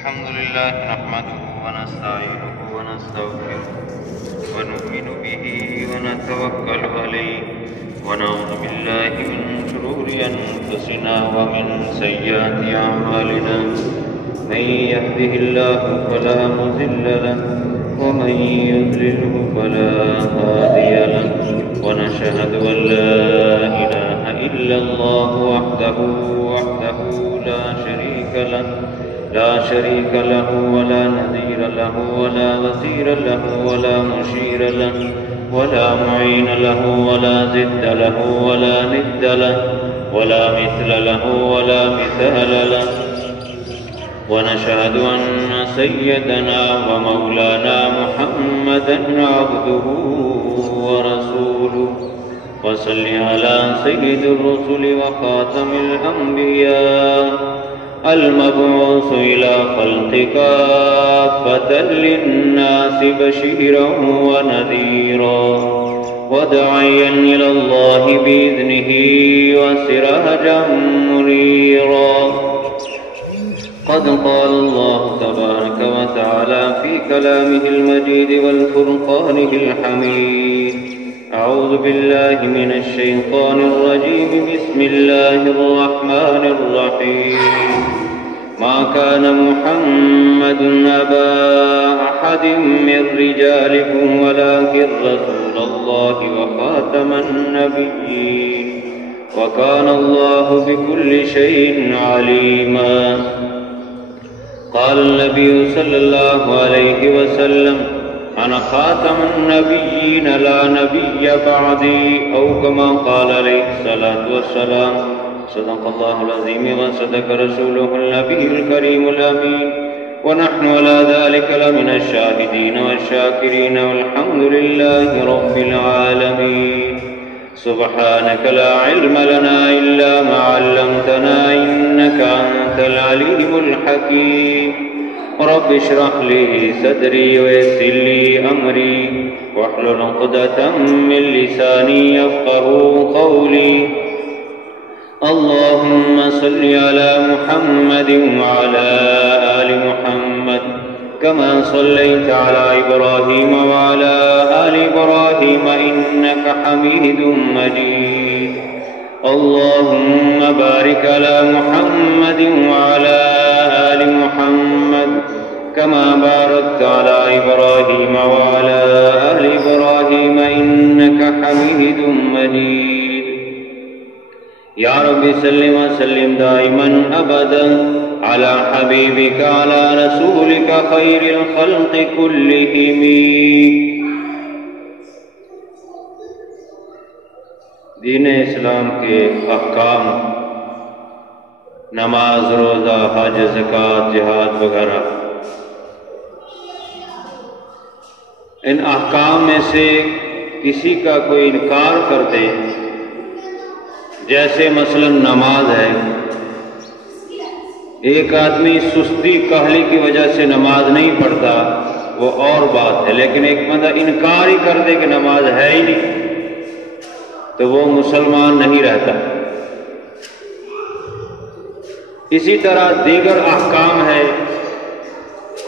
الحمد لله نحمده ونستعينه ونستغفره ونؤمن به ونتوكل عليه ونعوذ بالله من شرور أنفسنا ومن سيئات أعمالنا من يهده الله فلا مضل له ومن يضلله فلا هادي له ونشهد أن لا إله إلا الله وحده لا شريك له ولا نظير له ولا وزير له ولا مشير له ولا معين له ولا ضد له ولا ند له ولا مثل له ولا مثال له ونشهد أن سيدنا ومولانا محمدا عبده ورسوله وصل على سيد الرسل وخاتم الأنبياء المبعوث إلى خلق كافة للناس بشيرا ونذيرا وداعيا إلى الله بإذنه وسراجا منيرا قد قال الله تبارك وتعالى في كلامه المجيد والفرقانه الحميد أعوذ بالله من الشيطان الرجيم بسم الله الرحمن الرحيم ما كان محمد أبا أحد من رجالكم ولكن رسول الله وخاتم النبيين وكان الله بكل شيء عليما قال النبي صلى الله عليه وسلم أنا خاتم النبيين لا نبي بعدي أو كما قال عليه الصلاة والسلام صدق الله العظيم وصدق رسوله النبي الكريم الأمين ونحن على ذلك لمن الشاهدين والشاكرين والحمد لله رب العالمين سبحانك لا علم لنا إلا ما علمتنا إنك أنت العليم الحكيم رب اشرح لي صدري ويسر لي أمري واحلل عقدة من لساني يفقهوا قولي اللهم صل على محمد وعلى آل محمد كما صليت على إبراهيم وعلى آل إبراهيم إنك حميد مجيد اللهم بارك على محمد وعلى آل محمد كما باركت على إبراهيم وعلى آل إبراهيم إنك حميد مجيد يا رب صل وسلم دائما أبدا على حبيبك على رسولك خير الخلق كلهم دین اسلام کے احکام نماز روزہ حج زکوٰۃ جہاد وغیرہ ان احکام میں سے کسی کا کوئی انکار کر دے جیسے مثلا نماز ہے ایک آدمی سستی کاہلی کی وجہ سے نماز نہیں پڑھتا وہ اور بات ہے لیکن ایک بندہ انکار ہی کر دے کہ نماز ہے ہی نہیں تو وہ مسلمان نہیں رہتا اسی طرح دیگر احکام ہے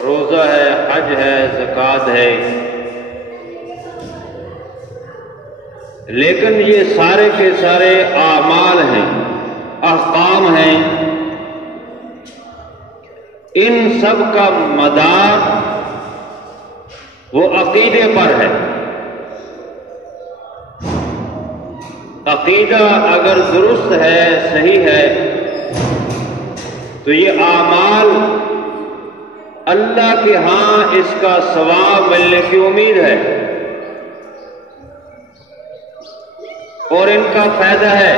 روزہ ہے حج ہے زکوٰۃ ہے لیکن یہ سارے کے سارے اعمال ہیں احکام ہیں ان سب کا مدار وہ عقیدے پر ہے عقیدہ اگر درست ہے صحیح ہے تو یہ اعمال اللہ کے ہاں اس کا ثواب ملنے کی امید ہے اور ان کا فائدہ ہے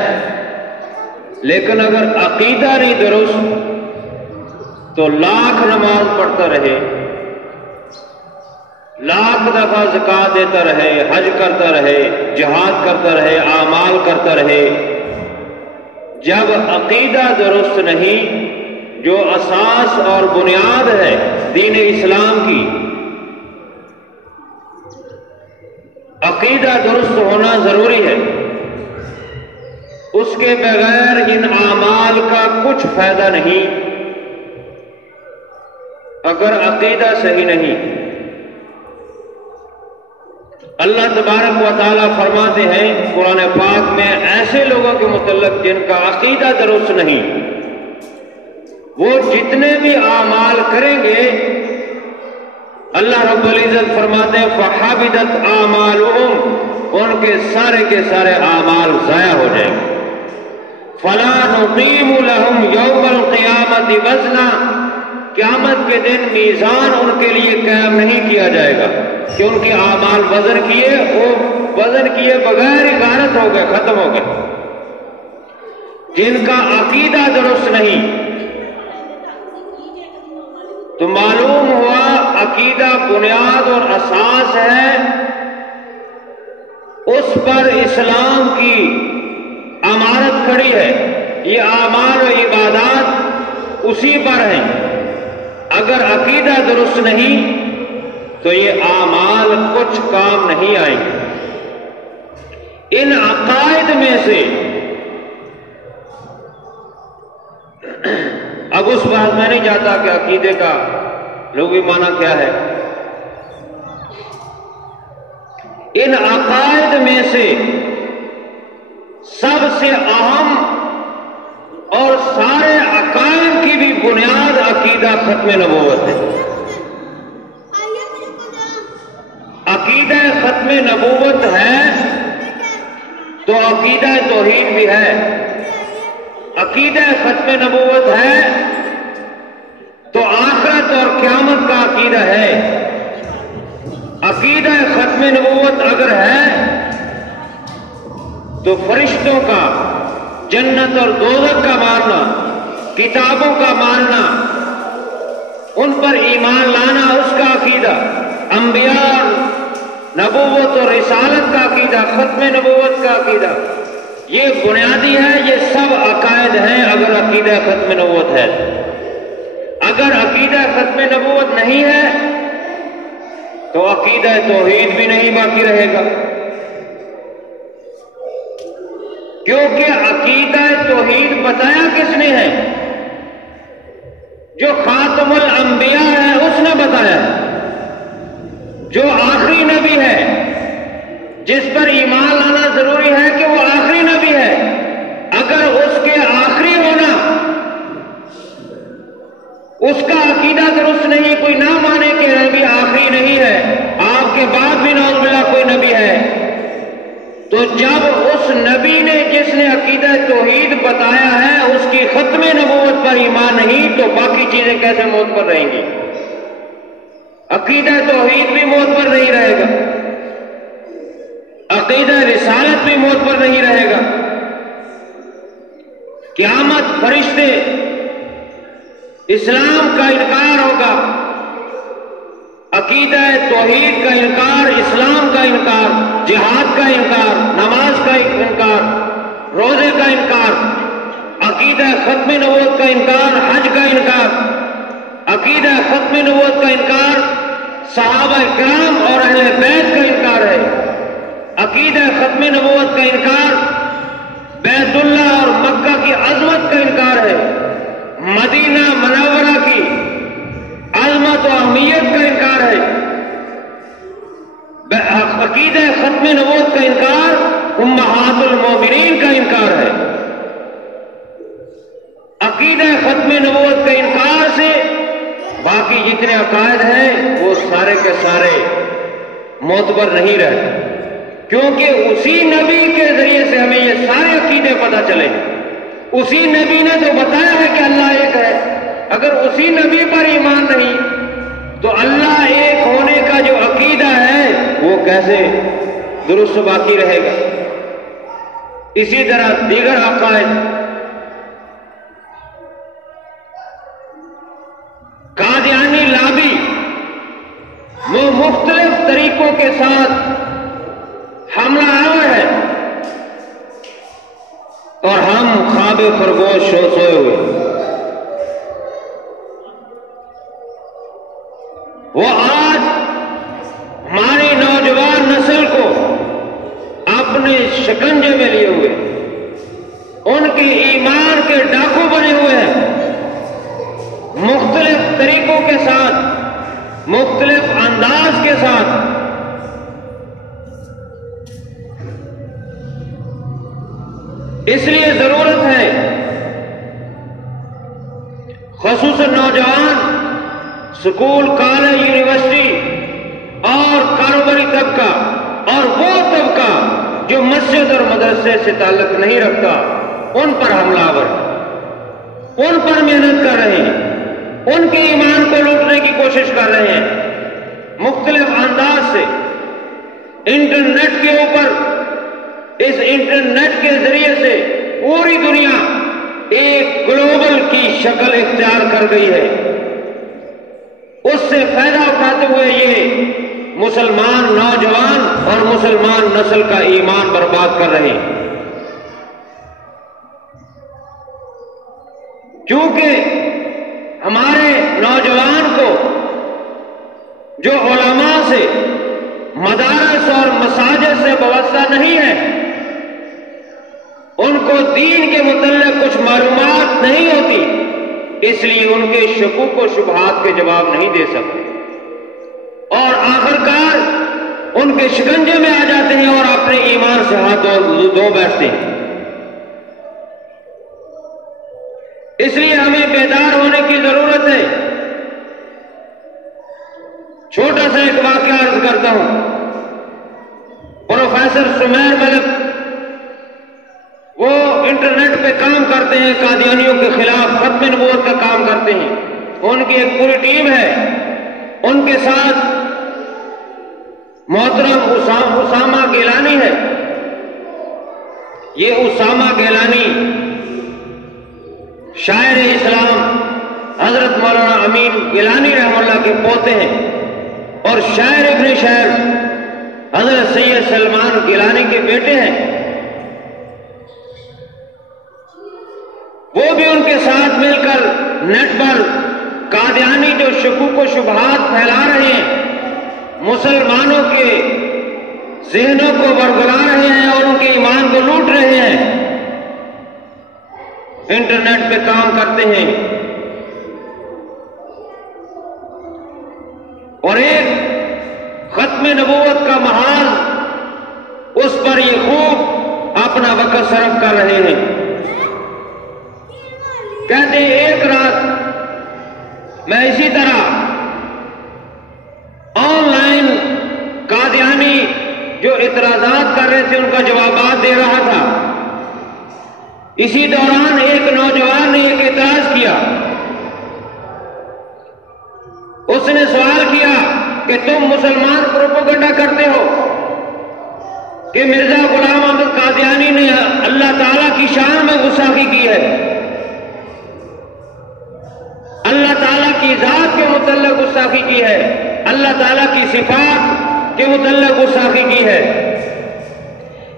لیکن اگر عقیدہ نہیں درست تو لاکھ نماز پڑھتا رہے لاکھ دفعہ زکوٰۃ دیتا رہے حج کرتا رہے جہاد کرتا رہے اعمال کرتا رہے جب عقیدہ درست نہیں جو اساس اور بنیاد ہے دین اسلام کی عقیدہ درست ہونا ضروری ہے اس کے بغیر ان اعمال کا کچھ فائدہ نہیں اگر عقیدہ صحیح نہیں۔ اللہ تبارک و تعالیٰ فرماتے ہیں قرآن پاک میں ایسے لوگوں کے متعلق جن کا عقیدہ درست نہیں، وہ جتنے بھی اعمال کریں گے اللہ رب العزت فرماتے ہیں فحبطت اعمالهم، ان کے سارے اعمال ضائع ہو جائیں گے۔ فلا نقیم لهم یوم القیامت وزنا، قیامت کے دن میزان ان کے لیے قائم نہیں کیا جائے گا کہ ان کے اعمال وزن کیے بغیر ہی غارت ہو گئے، ختم ہو گئے۔ جن کا عقیدہ درست نہیں، تو معلوم ہوا عقیدہ بنیاد اور اساس ہے، اس پر اسلام کی عمارت کھڑی ہے، یہ اعمال و عبادات اسی پر ہیں۔ اگر عقیدہ درست نہیں تو یہ اعمال کچھ کام نہیں آئیں گے۔ ان عقائد میں سے اب اس بات میں نہیں جاتا کہ عقیدے کا لغوی معنی کیا ہے۔ ان عقائد میں سے سب سے اہم اور سارے عقائد کی بھی بنیاد عقیدہ ختم نبوت ہے۔ عقیدہ ختم نبوت ہے تو عقیدہ توحید بھی ہے۔ عقیدہ ختم نبوت ہے تو آخرت اور قیامت کا عقیدہ ہے۔ عقیدہ ختم نبوت اگر ہے تو فرشتوں کا، جنت اور دوزخ کا ماننا، کتابوں کا ماننا، ان پر ایمان لانا اس کا عقیدہ، انبیاء، نبوت اور رسالت کا عقیدہ، ختم نبوت کا عقیدہ، یہ بنیادی ہے۔ یہ سب عقائد ہیں اگر عقیدہ ختم نبوت ہے۔ اگر عقیدہ ختم نبوت نہیں ہے تو عقیدہ توحید بھی نہیں باقی رہے گا، کیونکہ عقیدہ توحید بتایا کس نے ہے؟ جو خاتم الانبیاء ہے اس نے بتایا، جو آخری نبی ہے، جس پر ایمان لانا ضروری ہے کہ وہ آخری نبی ہے۔ اگر اس کے آخری ہونا، اس کا عقیدہ درست نہیں، کوئی نہ مانے کہ نبی آخری نہیں ہے، آپ کے بعد بھی نعوذ باللہ کوئی نبی ہے، تو جب اس نبی نے جس نے عقیدہ توحید بتایا ہے اس کی ختم نبوت پر ایمان نہیں تو باقی چیزیں کیسے موت پر رہیں گی؟ عقیدہ توحید بھی موت پر نہیں رہے گا، عقیدہ رسالت بھی موت پر نہیں رہے گا۔ قیامت فرشتے، اسلام کا انکار ہوگا، عقیدہ توحید کا انکار، اسلام کا انکار، جہاد کا انکار، نماز کا انکار، روزے کا انکار، عقیدہ ختم نبوت کا انکار، حج کا انکار، عقیدہ ختم نبوت کا انکار، صحابہ کرام اور اہل بیت کا انکار ہے۔ عقیدہ ختم نبوت کا انکار بیت اللہ اور مکہ کی عظمت کا انکار ہے، مدینہ منورہ کی عظمت و اہمیت کا انکار ہے۔ عقیدہ ختم نبوت کا انکار امہات المومنین کا انکار ہے۔ عقیدہ ختم نبوت کا انکار سے باقی جتنے عقائد ہیں وہ سارے کے سارے معتبر نہیں رہتے، کیونکہ اسی نبی کے ذریعے سے ہمیں یہ سارے عقیدے پتہ چلے۔ اسی نبی نے تو بتایا ہے کہ اللہ ایک ہے، اگر اسی نبی پر ایمان نہیں تو اللہ ایک ہونے کا جو عقیدہ ہے وہ کیسے درست باقی رہے گا؟ اسی طرح دیگر عقائد، قادیانی لابی وہ مختلف طریقوں کے ساتھ حملہ آور ہے اور ہم خواب خرگوش سوئے ہوئے۔ وہ آج ہماری نوجوان نسل کو اپنے شکنجے میں لیے ہوئے، ان کے ایمان کے ڈاکو بنے ہوئے ہیں، مختلف طریقوں کے ساتھ مختلف انداز کے ساتھ اس لیے ضرورت ہے خصوصاً نوجوان اسکول، کالج، یونیورسٹی اور کاروباری طبقہ اور وہ طبقہ جو مسجد اور مدرسے سے تعلق نہیں رکھتا، ان پر حملہ آور، ان پر محنت کر رہے ہیں، ان کے ایمان کو لوٹنے کی کوشش کر رہے ہیں مختلف انداز سے انٹرنیٹ کے اوپر۔ اس انٹرنیٹ کے ذریعے سے پوری دنیا ایک گلوبل کی شکل اختیار کر گئی ہے، اس سے فائدہ اٹھاتے ہوئے یہ مسلمان نوجوان اور مسلمان نسل کا ایمان برباد کر رہے ہیں۔ چونکہ ہمارے نوجوان کو جو علماء سے، مدارس اور مساجد سے وابستہ نہیں ہے، ان کو دین کے متعلق کچھ معلومات نہیں ہوتی، اس لیے ان کے شکوک و شبہات کے جواب نہیں دے سکتے، اور آخرکار ان کے شکنجے میں آ جاتے ہیں اور اپنے ایمان سے ہاتھ دھو بیٹھتے ہیں۔ اس لیے ہمیں بیدار ہونے کی ضرورت ہے۔ چھوٹا سا ایک واقعہ عرض کرتا ہوں۔ پروفیسر سمیر ملک، وہ انٹرنیٹ پہ کام کرتے ہیں، قادیانیوں کے خلاف ختم نبوت کا کام کرتے ہیں، ان کی ایک پوری ٹیم ہے، ان کے ساتھ محترم اسامہ گیلانی ہے۔ یہ اسامہ گیلانی شاعر اسلام حضرت مولانا امین گیلانی رحمہ اللہ کے پوتے ہیں، اور شاعر ابن شاعر حضرت سید سلمان گیلانی کے بیٹے ہیں۔ وہ بھی ان کے ساتھ مل کر نیٹ پر قادیانی جو شکوک و شبہات پھیلا رہے ہیں، مسلمانوں کے ذہنوں کو ورگلا رہے ہیں اور ان کے ایمان کو لوٹ رہے ہیں، انٹرنیٹ پہ کام کرتے ہیں۔ اور ایک ختم نبوت کا محاذ، اس پر یہ خوب اپنا وقت صرف کر رہے ہیں۔ کہتے ہیں ایک رات میں اسی طرح آن لائن قادیانی جو اعتراضات کر رہے تھے ان کا جوابات دے رہا تھا، اسی دوران ایک نوجوان نے ایک اعتراض کیا۔ اس نے سوال کیا کہ تم مسلمان پروپیگنڈا کرتے ہو کہ مرزا غلام احمد قادیانی نے اللہ تعالیٰ کی شان میں گستاخی کی ہے، اللہ تعالیٰ کی ذات کے متعلق گستاخی کی ہے، اللہ تعالیٰ کی صفات کے متعلق گستاخی کی ہے،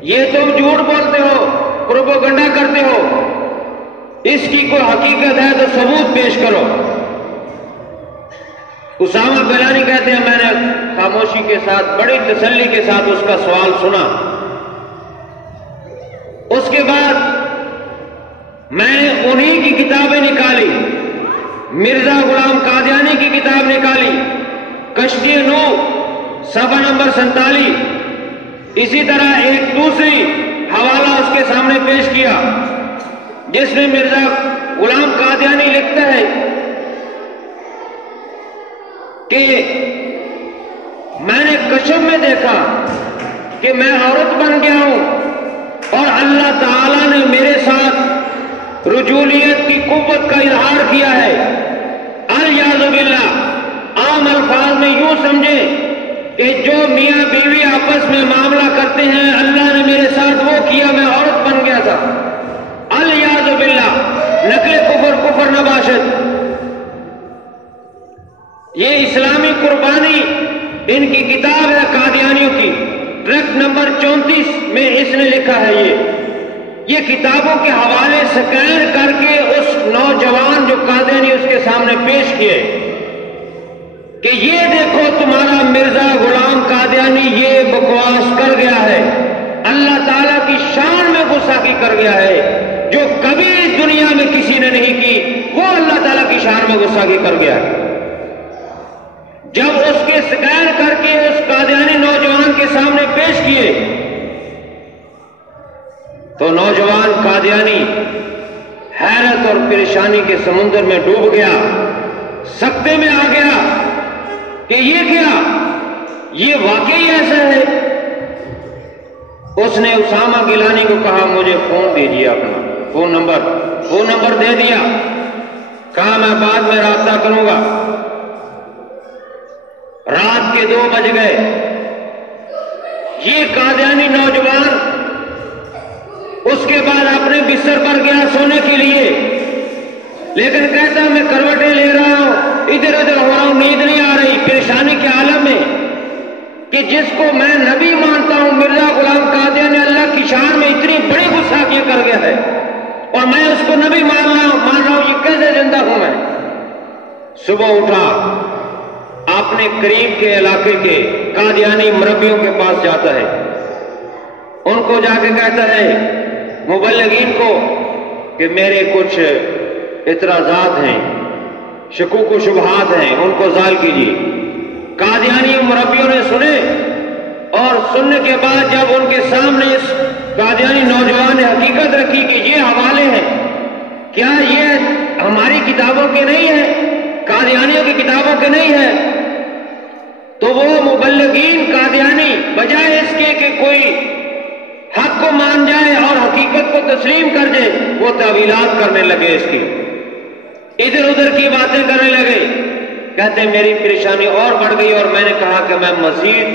یہ تم جھوٹ بولتے ہو، پروپیگنڈا کرتے ہو، اس کی کوئی حقیقت ہے تو ثبوت پیش کرو۔ اسامہ گیلانی کہتے ہیں میں نے خاموشی کے ساتھ، بڑی تسلی کے ساتھ اس کا سوال سنا۔ اس کے بعد میں نے انہی کی کتابیں نکالی، مرزا غلام قادیانی کی کتاب نکالی، کشتی نوح صفحہ نمبر 47، اسی طرح ایک دوسری حوالہ اس کے سامنے پیش کیا جس میں مرزا غلام قادیانی لکھتا ہے کہ میں نے کشف میں دیکھا کہ میں عورت بن گیا ہوں اور اللہ تعالیٰ نے میرے ساتھ رجولیت کی قوت کا اظہار کیا ہے۔ الیاذ باللہ، عام الفاظ میں یوں سمجھے کہ جو میاں بیوی آپس میں معاملہ کرتے ہیں، اللہ نے میرے ساتھ وہ کیا، میں عورت بن گیا تھا۔ الیاذ باللہ، نقل کفر نباشد۔ یہ اسلامی قربانی ان کی کتاب ہے قادیانیوں کی، ٹریکٹ نمبر 34 میں اس نے لکھا ہے۔ یہ کتابوں کے حوالے سکین کر کے اس نوجوان جو قادیانی اس کے سامنے پیش کیے کہ یہ دیکھو تمہارا مرزا غلام قادیانی یہ بکواس کر گیا ہے، اللہ تعالیٰ کی شان میں گستاخی کر گیا ہے، جو کبھی دنیا میں کسی نے نہیں کی، وہ اللہ تعالیٰ کی شان میں گستاخی کر گیا ہے۔ جب سکین کر کے اس قادیانی نوجوان کے سامنے پیش کیے تو نوجوان قادیانی حیرت اور پریشانی کے سمندر میں ڈوب گیا، سکتے میں آ گیا کہ یہ کیا، یہ واقعی ایسا ہے؟ اس نے اسامہ گیلانی کو کہا مجھے فون دیجیے، اپنا فون نمبر دے دیا، کہا میں بعد میں رابطہ کروں گا۔ رات کے 2 بج گئے، یہ قادیانی نوجوان اس کے بعد اپنے بستر پر گیا سونے کے لیے، لیکن کہتا میں کروٹیں لے رہا ہوں، ادھر ادھر ہو رہا ہوں، نیند نہیں آ رہی، پریشانی کے عالم میں کہ جس کو میں نبی مانتا ہوں مرزا غلام قادیانی اللہ کی شان میں اتنی بڑی گستاخی کر گیا ہے اور میں اس کو نبی مان رہا ہوں، یہ کیسے زندہ ہوں میں؟ صبح اٹھا، اپنے قریب کے علاقے کے قادیانی مربیوں کے پاس جاتا ہے، ان کو جا کے کہتا ہے مبلغین کو کہ میرے کچھ اعتراضات ہیں، شکوک و شبہات ہیں، ان کو زال کیجیے۔ قادیانی مربیوں نے سنے اور سننے کے بعد جب ان کے سامنے اس قادیانی نوجوان نے حقیقت رکھی کہ یہ حوالے ہیں، کیا یہ ہماری کتابوں کے نہیں ہیں، قادیانیوں کی کتابوں کے نہیں ہیں، تو وہ مبلغین قادیانی بجائے اس کے کہ کوئی حق کو مان جائے اور حقیقت کو تسلیم کر دے، وہ تعویلات کرنے لگے، اس کی ادھر ادھر کی باتیں کرنے لگے۔ کہتے ہیں میری پریشانی اور بڑھ گئی اور میں نے کہا کہ میں مزید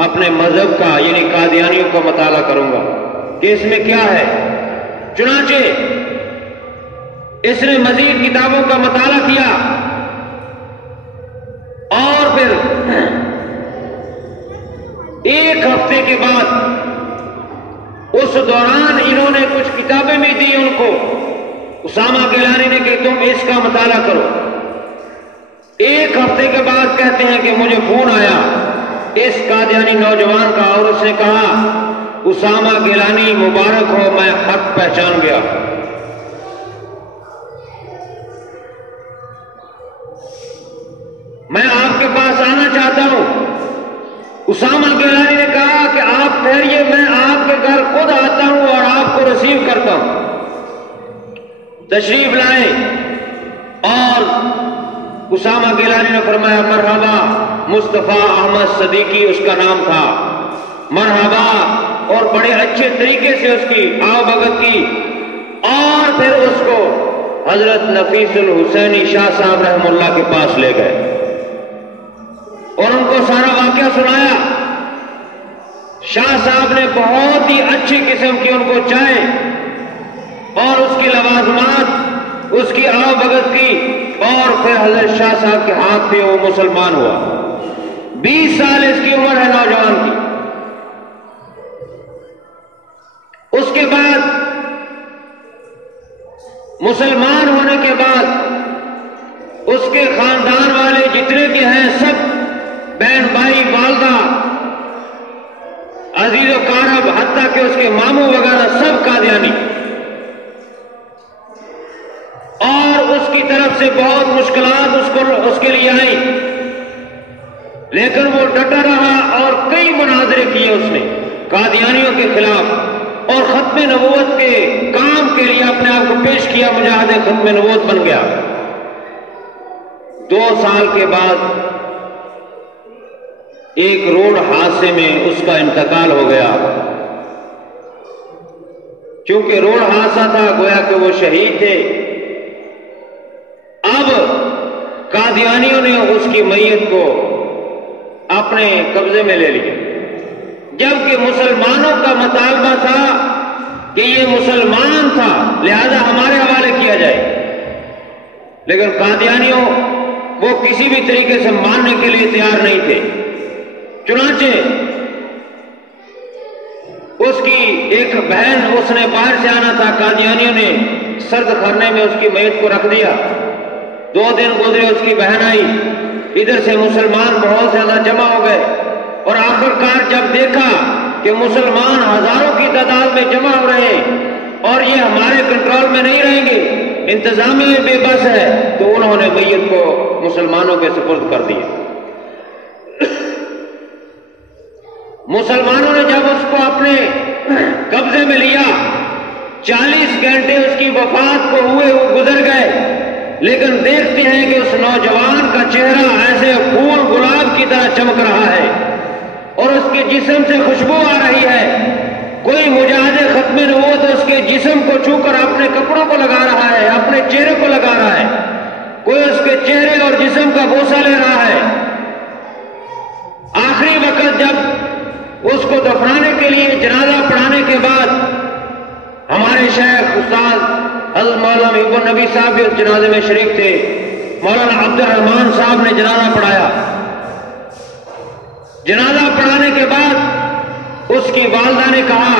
اپنے مذہب کا یعنی قادیانیوں کا مطالعہ کروں گا کہ اس میں کیا ہے۔ چنانچہ اس نے مزید کتابوں کا مطالعہ کیا اور پھر 1 ہفتے کے بعد اس دوران انہوں نے کچھ کتابیں بھی دی ان کو، اسامہ گیلانی نے کہ تم اس کا مطالعہ کرو۔ 1 ہفتے کے بعد کہتے ہیں کہ مجھے فون آیا اس قادیانی نوجوان کا اور اس نے کہا اسامہ گیلانی مبارک ہو، میں حق پہچان گیا۔ میں آپ کے پاس آنا چاہتا ہوں۔ اسامہ گیلانی نے کہا کہ آپ ٹھہریے، میں آپ کے گھر خود آتا ہوں اور آپ کو ریسیو کرتا ہوں۔ تشریف لائے اور اسامہ گیلانی نے فرمایا مرحبا، مصطفیٰ احمد صدیقی اس کا نام تھا، مرحبا، اور بڑے اچھے طریقے سے اس کی آؤ بھگت کی، اور پھر اس کو حضرت نفیس الحسینی شاہ صاحب رحم اللہ کے پاس لے گئے اور ان کو سارا واقعہ سنایا۔ شاہ صاحب نے بہت ہی اچھی قسم کی ان کو چائے اور اس کی لوازمات، اس کی آؤ بھگت کی، اور پھر حضرت شاہ صاحب کے ہاتھ پہ وہ مسلمان ہوا۔ 20 سال اس کی عمر ہے نوجوان کی۔ اس کے بعد مسلمان ہونے کے بعد اس کے خاندان والے جتنے کے ہیں سب، بہن بھائی، والدہ، عزیز و قارب، حتیٰ کہ اس کے ماموں وغیرہ سب قادیانی، اور اس کی طرف سے بہت مشکلات اس کے لیے آئی، لیکن وہ ڈٹا رہا اور کئی مناظرے کیے اس نے قادیانیوں کے خلاف، اور ختم نبوت کے کام کے لیے اپنے آپ کو پیش کیا، مجاہد ختم نبوت بن گیا۔ 2 سال کے بعد ایک روڈ حادثے میں اس کا انتقال ہو گیا۔ چونکہ روڈ حادثہ تھا گویا کہ وہ شہید تھے۔ اب قادیانیوں نے اس کی میت کو اپنے قبضے میں لے لیا، جبکہ مسلمانوں کا مطالبہ تھا کہ یہ مسلمان تھا لہذا ہمارے حوالے کیا جائے، لیکن قادیانیوں وہ کسی بھی طریقے سے ماننے کے لیے تیار نہیں تھے۔ چنانچہ اس کی ایک بہن، اس نے باہر سے آنا تھا، قادیانیوں نے سرد خانے میں اس کی میت کو رکھ دیا۔ 2 دن گزرے، اس کی بہن آئی، ادھر سے مسلمان بہت زیادہ جمع ہو گئے، اور آخرکار جب دیکھا کہ مسلمان ہزاروں کی تعداد میں جمع ہو رہے اور یہ ہمارے کنٹرول میں نہیں رہیں گے، انتظامیہ بے بس ہے، تو انہوں نے میت کو مسلمانوں کے سپرد کر دیا۔ مسلمانوں نے جب اس کو اپنے قبضے میں لیا، 40 گھنٹے اس کی وفات کو ہوئے وہ گزر گئے، لیکن دیکھتے ہیں کہ اس نوجوان کا چہرہ ایسے پھول گلاب کی طرح چمک رہا ہے اور اس کے جسم سے خوشبو آ رہی ہے۔ کوئی مجاہد ختم نبوت اس کے جسم کو چھو کر اپنے کپڑوں کو لگا رہا ہے، اپنے چہرے کو لگا رہا ہے، کوئی اس کے چہرے اور جسم کا بوسہ لے رہا ہے۔ آخری وقت جب اس کو دفنانے کے لیے جنازہ پڑھانے کے بعد ہمارے شیخ استاد حضرت مولانا محب النبی صاحب بھی اس جنازے میں شریک تھے، مولانا عبد الرحمان صاحب نے جنازہ پڑھایا۔ جنازہ پڑھانے کے بعد اس کی والدہ نے کہا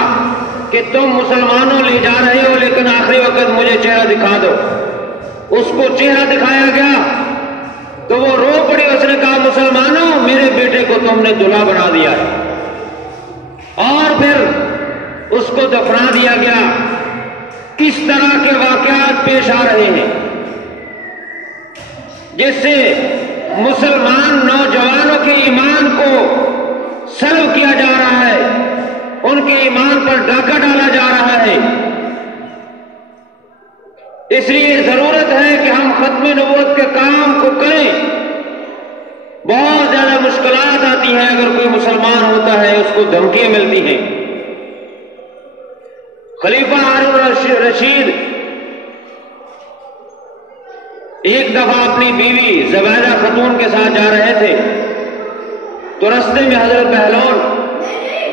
کہ تم مسلمانوں لے جا رہے ہو لیکن آخری وقت مجھے چہرہ دکھا دو۔ اس کو چہرہ دکھایا گیا تو وہ رو پڑی، اس نے کہا مسلمانوں میرے بیٹے کو تم نے دلہا بنا دیا ہے، اور پھر اس کو دفنا دیا گیا۔ اس طرح کے واقعات پیش آ رہے ہیں جس سے مسلمان نوجوانوں کے ایمان کو سلب کیا جا رہا ہے، ان کے ایمان پر ڈاکہ ڈالا جا رہا ہے۔ اس لیے ضرورت ہے کہ ہم ختم نبوت کے کام کو کریں۔ بہت زیادہ مشکلات آتی ہیں، اگر کوئی مسلمان ہوتا ہے اس کو دھمکیاں ملتی ہیں۔ خلیفہ ہارون رشید ایک دفعہ اپنی بیوی زبیدہ خاتون کے ساتھ جا رہے تھے تو رستے میں حضرت بہلول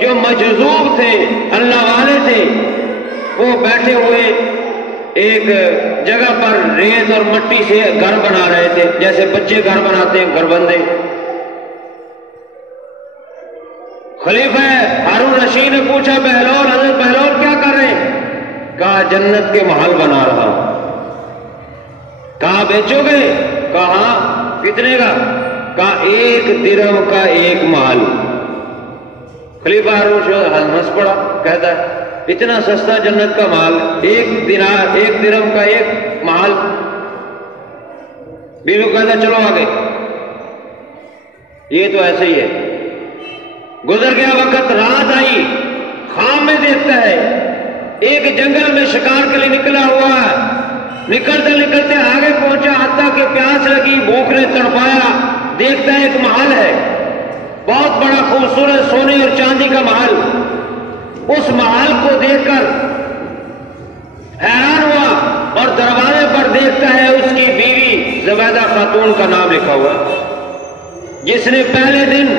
جو مجذوب تھے، اللہ والے تھے، وہ بیٹھے ہوئے ایک جگہ پر ریت اور مٹی سے گھر بنا رہے تھے، جیسے بچے گھر بناتے ہیں، گھر بندے۔ خلیفہ ہارون رشید نے پوچھا بہلول، حضرت بہلول کیا کر رہے ہیں؟ کہا جنت کے محل بنا رہا۔ کہا بیچو گے؟ کہا کتنے کا؟ کہا 1 درہم کا 1 محل۔ خلیفہ ہارون رشید ہنس پڑا، کہتا ہے اتنا سستا جنت کا محل، 1 درہم کا 1 محل۔ بیوی کہتا چلو آگے، یہ تو ایسے ہی ہے۔ گزر گیا وقت، رات آئی، خواب میں دیکھتا ہے ایک جنگل میں شکار کے لیے نکلا ہوا ہے، نکلتے نکلتے آگے پہنچا، حتیٰ کہ پیاس لگی، بھوک نے تڑپایا، دیکھتا ہے ایک محل ہے، بہت بڑا خوبصورت سونے اور چاندی کا محل۔ اس محل کو دیکھ کر حیران ہوا اور دروازے پر دیکھتا ہے اس کی بیوی زبیدہ خاتون کا نام لکھا ہوا، جس نے پہلے دن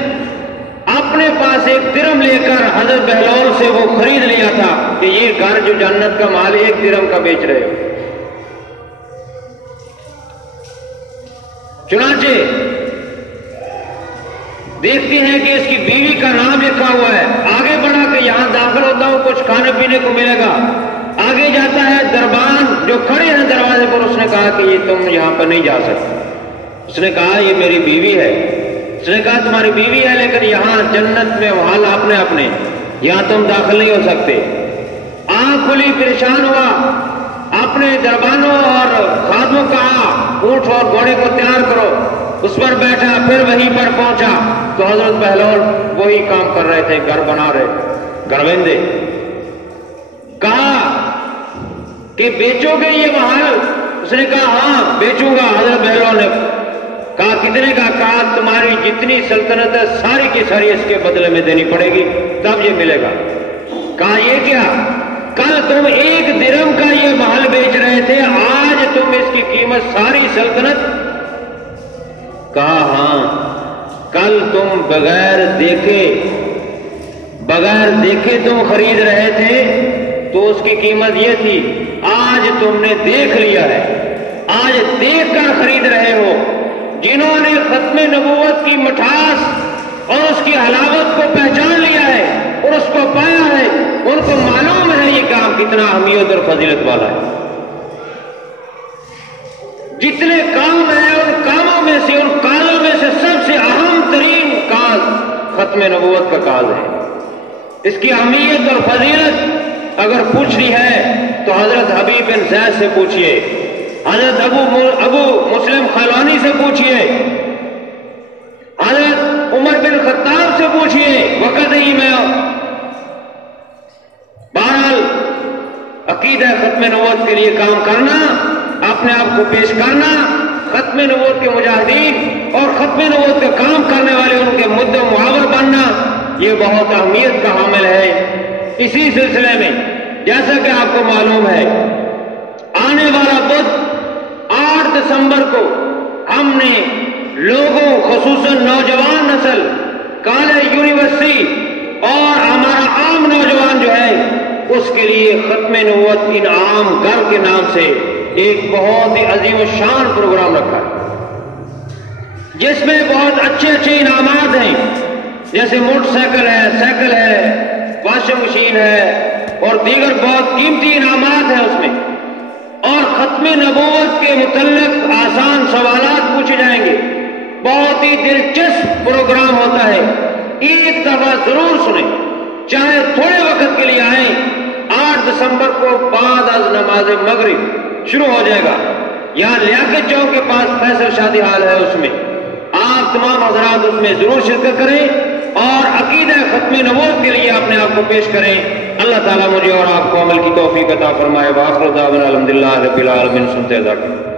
اپنے پاس 1 درہم لے کر حضرت بہلول سے وہ خرید لیا تھا کہ یہ گھر جو جنت کا مال 1 درہم کا بیچ رہے ہو۔ چنانچہ دیکھتے ہیں کہ اس کی بیوی کا نام لکھا ہوا ہے، آگے بڑھا کہ یہاں داخل ہوتا ہوں کچھ کھانے پینے کو ملے گا۔ آگے جاتا ہے، دربان جو کھڑے ہیں دروازے پر، اس نے کہا کہ یہ تم یہاں پر نہیں جا سکتے۔ اس نے کہا یہ میری بیوی ہے۔ اس نے کہا تمہاری بیوی ہے لیکن یہاں جنت میں محل اپنے، یہاں تم داخل نہیں ہو سکتے۔ آنکھ کھلی، پریشان ہوا، اپنے دربانوں اور خادموں کہا اونٹ اور گھوڑے کو تیار کرو، اس پر بیٹھا، پھر وہیں پر پہنچا تو حضرت بہلول وہی کام کر رہے تھے، گھر بنا رہے، گھروندے۔ کہا کہ بیچو گے یہ محل؟ اس نے کہا ہاں بیچوں گا۔ حضرت بہلول نے کہا کتنے کا؟ کہا تمہاری جتنی سلطنت ہے ساری کی ساری اس کے بدلے میں دینی پڑے گی، تب یہ ملے گا۔ کہا یہ کیا؟ کل تم 1 درہم کا یہ محل بیچ رہے تھے، آج تم اس کی قیمت ساری سلطنت؟ کہا ہاں، کل تم بغیر دیکھے تم خرید رہے تھے تو اس کی قیمت یہ تھی، آج تم نے دیکھ لیا ہے، آج دیکھ کر خرید رہے ہو۔ جنہوں نے ختم نبوت کی مٹھاس اور اس کی حلاوت کو پہچان لیا ہے اور اس کو پایا ہے، ان کو معلوم ہے یہ کام کتنا اہمیت اور فضیلت والا ہے۔ جتنے کام ہیں ان کاموں میں سے، ان کالوں میں سے سب سے اہم ترین کاز ختم نبوت کا کاز ہے۔ اس کی اہمیت اور فضیلت اگر پوچھنی ہے تو حضرت حبیب بن زید سے پوچھئے، حضرت ابو مسلم خلوانی سے پوچھئے، حضرت عمر بن خطاب سے پوچھئے، وقت ہی میں نبوت کے لیے کام کرنا، اپنے آپ کو پیش کرنا، ختم نبوت کے مجاہدین اور ختم نبوت کا کام کرنے والے ان کے مدعو معاور بننا، یہ بہت اہمیت کا حامل ہے۔ اسی سلسلے میں جیسا کہ آپ کو معلوم ہے، آنے والا بدھ 8 دسمبر کو ہم نے لوگوں خصوصاً نوجوان نسل، کالج، یونیورسٹی اور ہمارا عام نوجوان جو ہے اس کے لیے ختم نبوت انعام گھر کے نام سے ایک بہت ہی عظیم الشان پروگرام رکھا ہے، جس میں بہت اچھے انعامات ہیں، جیسے موٹر سائیکل ہے، سائیکل ہے، واشنگ مشین ہے اور دیگر بہت قیمتی انعامات ہیں اس میں۔ اور ختم نبوت کے متعلق آسان سوالات پوچھے جائیں گے، بہت ہی دلچسپ پروگرام ہوتا ہے، ایک دفعہ ضرور سنیں، چاہے تھوڑے وقت کے لیے آئیں۔ 8 دسمبر کو بعد از نماز مغرب شروع ہو جائے گا، یہاں لیاقت چوک کے پاس فیصل شادی حال ہے، اس میں آپ تمام حضرات اس میں ضرور شرکت کریں اور عقیدہ ختم نبوت کے لیے اپنے آپ کو پیش کریں۔ اللہ تعالیٰ مجھے اور آپ کو عمل کی توفیق عطا فرمائے۔ وآخر دعوانا الحمدللہ رب العالمین۔ سنتے جاکر